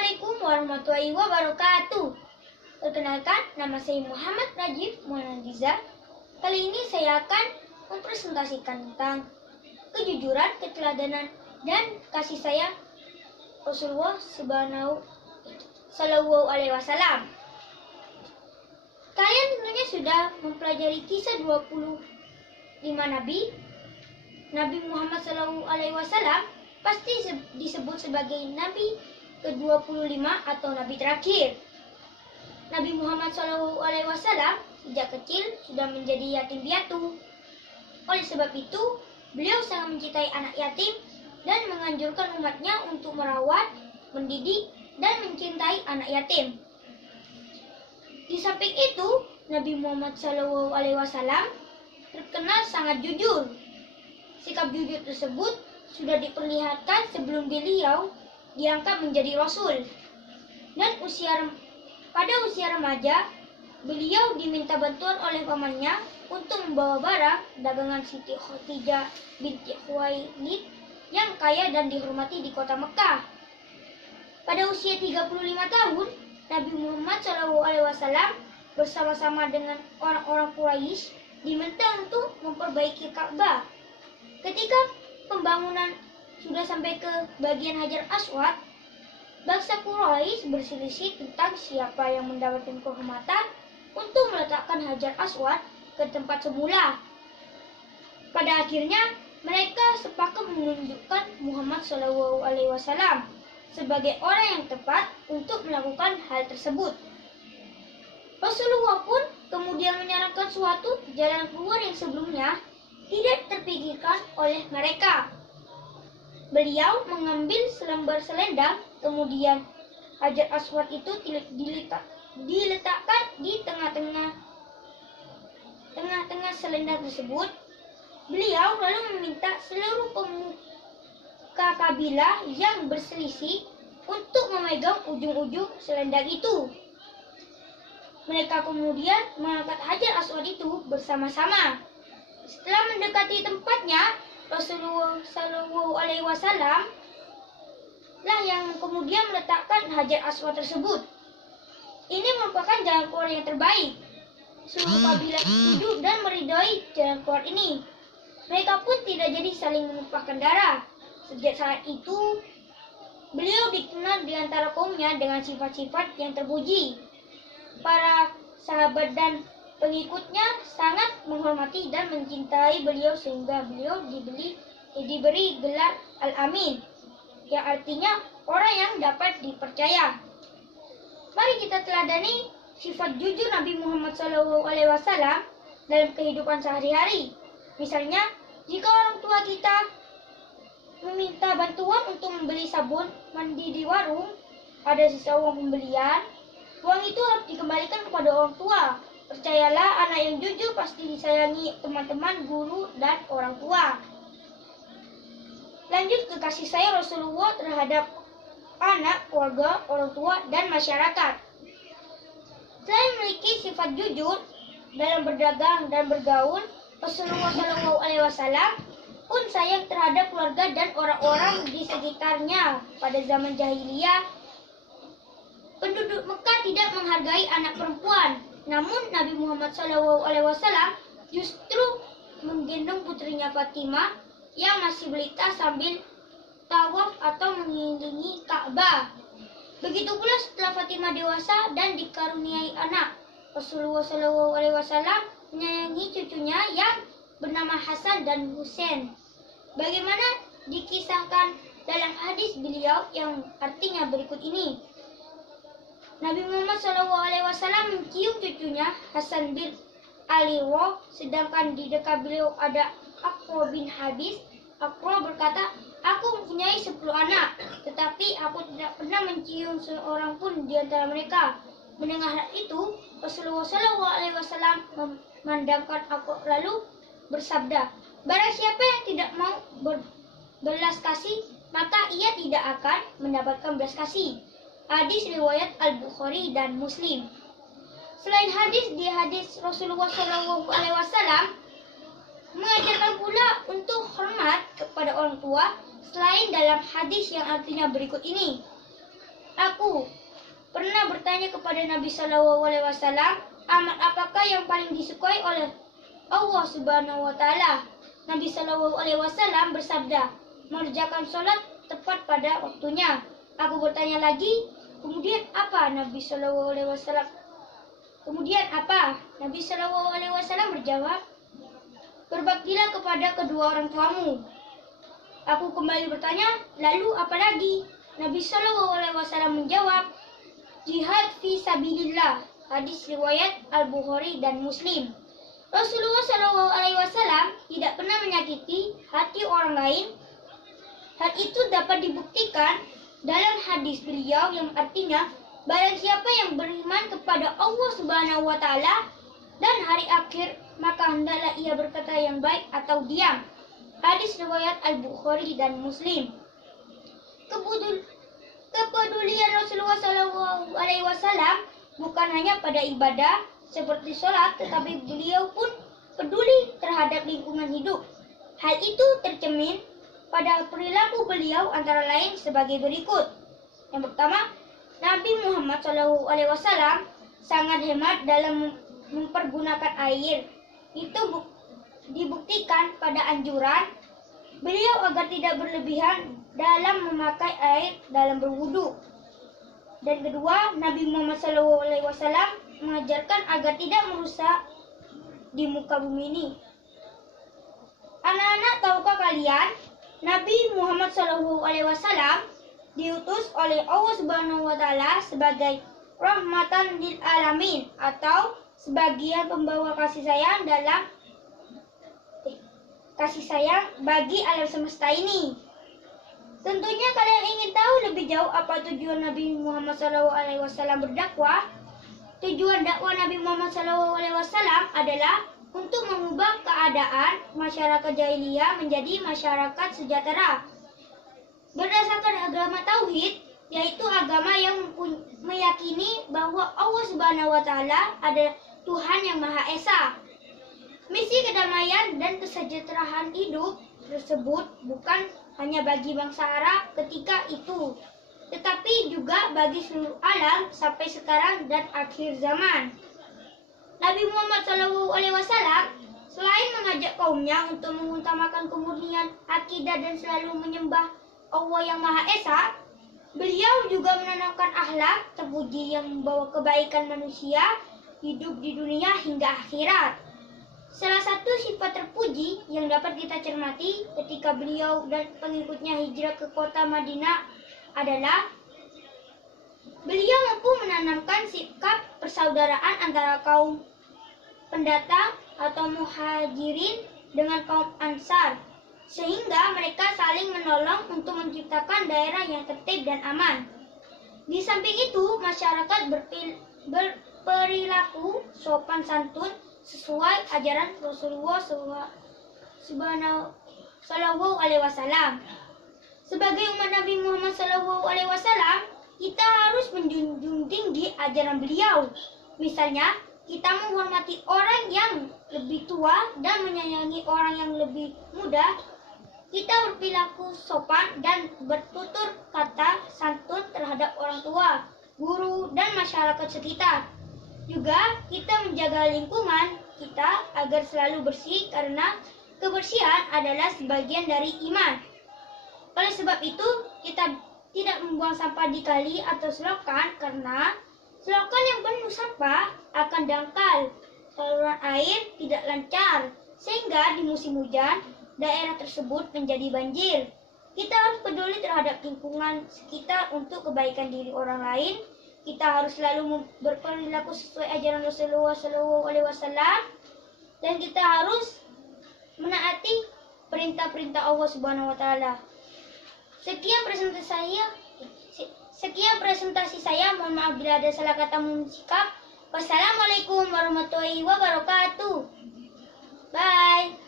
Assalamualaikum warahmatullahi wabarakatuh. Perkenalkan, nama saya Muhammad Najib Monandiza. Kali ini saya akan mempresentasikan tentang kejujuran, keteladanan, dan kasih sayang Rasulullah Sallallahu Alaihi Wasallam. Kalian tentunya sudah mempelajari kisah 25 Nabi. Nabi Muhammad Sallallahu Alaihi Wasallam pasti disebut sebagai Nabi ke-25 atau Nabi terakhir. Nabi Muhammad SAW sejak kecil sudah menjadi yatim piatu. Oleh sebab itu, beliau sangat mencintai anak yatim dan menganjurkan umatnya untuk merawat, mendidik, dan mencintai anak yatim. Di samping itu, Nabi Muhammad SAW terkenal sangat jujur. Sikap jujur tersebut sudah diperlihatkan sebelum beliau diangkat menjadi Rasul. Dan pada usia remaja, beliau diminta bantuan oleh pamannya untuk membawa barang dagangan Siti Khadijah binti Khuwailid yang kaya dan dihormati di kota Mekah. Pada usia 35 tahun, Nabi Muhammad SAW bersama-sama dengan orang-orang Quraisy diminta untuk memperbaiki Ka'bah. Ketika pembangunan sudah sampai ke bagian Hajar Aswad, bangsa Quraisy berselisih tentang siapa yang mendapatkan kehormatan untuk meletakkan Hajar Aswad ke tempat semula. Pada akhirnya, mereka sepakat menunjukkan Muhammad SAW sebagai orang yang tepat untuk melakukan hal tersebut. Rasulullah pun kemudian menyarankan suatu jalan keluar yang sebelumnya tidak terpikirkan oleh mereka. Beliau mengambil selembar selendang, kemudian Hajar Aswad itu diletakkan di tengah-tengah selendang tersebut. Beliau lalu meminta seluruh pemuka kabilah yang berselisih untuk memegang ujung-ujung selendang itu. Mereka kemudian mengangkat Hajar Aswad itu bersama-sama. Setelah mendekati tempatnya, Rasulullah SAW lah yang kemudian meletakkan Hajar Aswad tersebut. Ini merupakan jalan keluar yang terbaik. Seluruh kabilah setuju dan meridhoi jalan keluar ini. Mereka pun tidak jadi saling menumpahkan darah. Sejak saat itu, beliau dikenal di antara kaumnya dengan sifat-sifat yang terpuji. Para sahabat dan pengikutnya sangat menghormati dan mencintai beliau sehingga beliau diberi gelar Al-Amin, yang artinya orang yang dapat dipercaya. Mari kita teladani sifat jujur Nabi Muhammad SAW dalam kehidupan sehari-hari. Misalnya, jika orang tua kita meminta bantuan untuk membeli sabun mandi di warung, ada sisa uang pembelian, uang itu harus dikembalikan kepada orang tua. Percayalah, anak yang jujur pasti disayangi teman-teman, guru, dan orang tua. Lanjut ke kasih sayang Rasulullah terhadap anak, keluarga, orang tua, dan masyarakat. Selain memiliki sifat jujur dalam berdagang dan bergaul, Rasulullah SAW pun sayang terhadap keluarga dan orang-orang di sekitarnya. Pada zaman jahiliyah, penduduk Mekah tidak menghargai anak perempuan. Namun Nabi Muhammad SAW justru menggendong putrinya Fatimah yang masih balita sambil tawaf atau mengelilingi Ka'bah. Begitu pula setelah Fatimah dewasa dan dikaruniai anak, Rasulullah SAW menyayangi cucunya yang bernama Hasan dan Husain. Bagaimana dikisahkan dalam hadis beliau yang artinya berikut ini. Nabi Muhammad SAW mencium cucunya Hasan bin Ali, sedangkan di dekat beliau ada Aqra bin Habis. Aqra berkata, "Aku mempunyai 10 anak, tetapi aku tidak pernah mencium seorang pun di antara mereka." Mendengar hal itu, Rasulullah SAW memandangkan Aqra lalu bersabda, "Barang siapa yang tidak mau berbelas kasih, maka ia tidak akan mendapatkan belas kasih." Hadis riwayat Al-Bukhari dan Muslim. Selain di hadis Rasulullah SAW mengajarkan pula untuk hormat kepada orang tua selain dalam hadis yang artinya berikut ini. Aku pernah bertanya kepada Nabi Shallallahu Alaihi Wasallam, amal apakah yang paling disukai oleh Allah Subhanahu Wa Taala? Nabi Shallallahu Alaihi Wasallam bersabda, mengerjakan sholat tepat pada waktunya. Aku bertanya lagi, kemudian apa? Nabi Shallallahu Alaihi Wasallam berjawab, berbaktilah kepada kedua orang tuamu. Aku kembali bertanya, lalu apa lagi? Nabi Shallallahu Alaihi Wasallam menjawab, jihad fi sabilillah. Hadis riwayat Al-Bukhari dan Muslim. Rasulullah Shallallahu Alaihi Wasallam tidak pernah menyakiti hati orang lain. Hal itu dapat dibuktikan dalam hadis beliau yang artinya, barang siapa yang beriman kepada Allah Subhanahu Wa Taala dan hari akhir, maka hendaklah ia berkata yang baik atau diam. Hadis riwayat Al-Bukhari dan Muslim. Kepedulian Rasulullah Shallallahu Alaihi Wasallam bukan hanya pada ibadah seperti sholat, tetapi beliau pun peduli terhadap lingkungan hidup. Hal itu tercermin pada perilaku beliau antara lain sebagai berikut. Yang pertama, Nabi Muhammad SAW sangat hemat dalam mempergunakan air. Itu dibuktikan pada anjuran beliau agar tidak berlebihan dalam memakai air dalam berwudu. Dan kedua, Nabi Muhammad SAW mengajarkan agar tidak merusak di muka bumi ini. Anak-anak, tahukah kalian, Nabi Muhammad SAW diutus oleh Allah Subhanahu Wa Taala sebagai rahmatan lil alamin, atau sebagian pembawa kasih sayang bagi alam semesta ini. Tentunya kalian ingin tahu lebih jauh apa tujuan Nabi Muhammad SAW berdakwah. Tujuan dakwah Nabi Muhammad SAW adalah untuk mengubah keadaan masyarakat jahiliyah menjadi masyarakat sejahtera. Berdasarkan agama Tauhid, yaitu agama yang meyakini bahwa Allah Subhanahu Wa Taala adalah Tuhan yang Maha Esa. Misi kedamaian dan kesejahteraan hidup tersebut bukan hanya bagi bangsa Arab ketika itu, tetapi juga bagi seluruh alam sampai sekarang dan akhir zaman. Nabi Muhammad SAW selain mengajak kaumnya untuk mengutamakan kemurnian akidah dan selalu menyembah Allah yang Maha Esa, beliau juga menanamkan akhlak terpuji yang membawa kebaikan manusia hidup di dunia hingga akhirat. Salah satu sifat terpuji yang dapat kita cermati ketika beliau dan pengikutnya hijrah ke kota Madinah adalah beliau mampu menanamkan sikap persaudaraan antara kaum pendatang atau muhajirin dengan kaum ansar, sehingga mereka saling menolong untuk menciptakan daerah yang tertib dan aman. Di samping itu, masyarakat berperilaku sopan santun sesuai ajaran Rasulullah Sallallahu Alaihi Wasallam. Sebagai umat Nabi Muhammad Sallallahu Alaihi Wasallam, kita harus menjunjung tinggi ajaran beliau. Misalnya, kita menghormati orang yang lebih tua dan menyayangi orang yang lebih muda. Kita berperilaku sopan dan bertutur kata santun terhadap orang tua, guru, dan masyarakat sekitar. Juga kita menjaga lingkungan kita agar selalu bersih, karena kebersihan adalah sebagian dari iman. Oleh sebab itu, kita tidak membuang sampah di kali atau selokan, karena selokan yang penuh sampah akan dangkal, saluran air tidak lancar, sehingga di musim hujan daerah tersebut menjadi banjir. Kita harus peduli terhadap lingkungan sekitar untuk kebaikan diri orang lain. Kita harus selalu berperilaku sesuai ajaran Rasulullah SAW, dan kita harus menaati perintah-perintah Allah Subhanahu Wa Taala. Sekian presentasi saya. Mohon maaf bila ada salah kata maupun sikap. Wassalamualaikum warahmatullahi wabarakatuh. Bye.